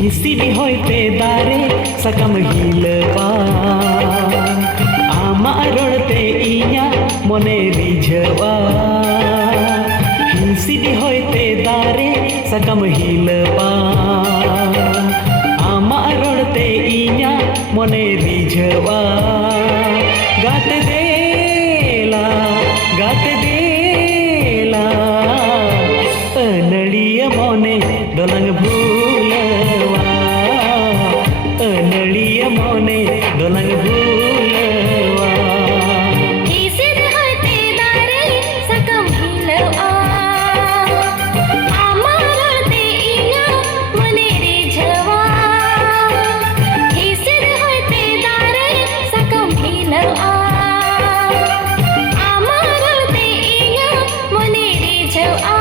हिसिडी होइते दारे सकम हिलवा आमा रोड़ते इया मने रिझवा हिसिडी होइते दारे सकम हिलवा आमा रोड़ते इया मने रिझवा गात देला अनड़िय मने दोलंग भूलवा अनड़िय मने दोलंग भूलवा हिसिड होइते दारे सकम हिलवा आमा रोड़ते इया मने रिझवा हिसिड होइते दारे सकम हिलवा आमा रोड़ते इया मने रिझवा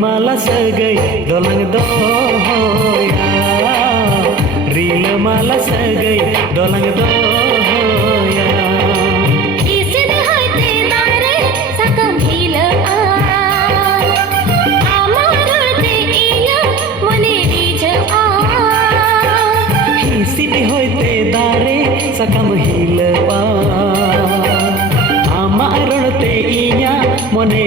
मला सगळी दोलंग दोया रील मला सगळी दोलंग दोया हिसिड होइते दारे सकम हिलवा आमा रोड़ते इया मने रिझवा हिसिड होइते दारे सकम हिलवा आमा रोड़ते इया मने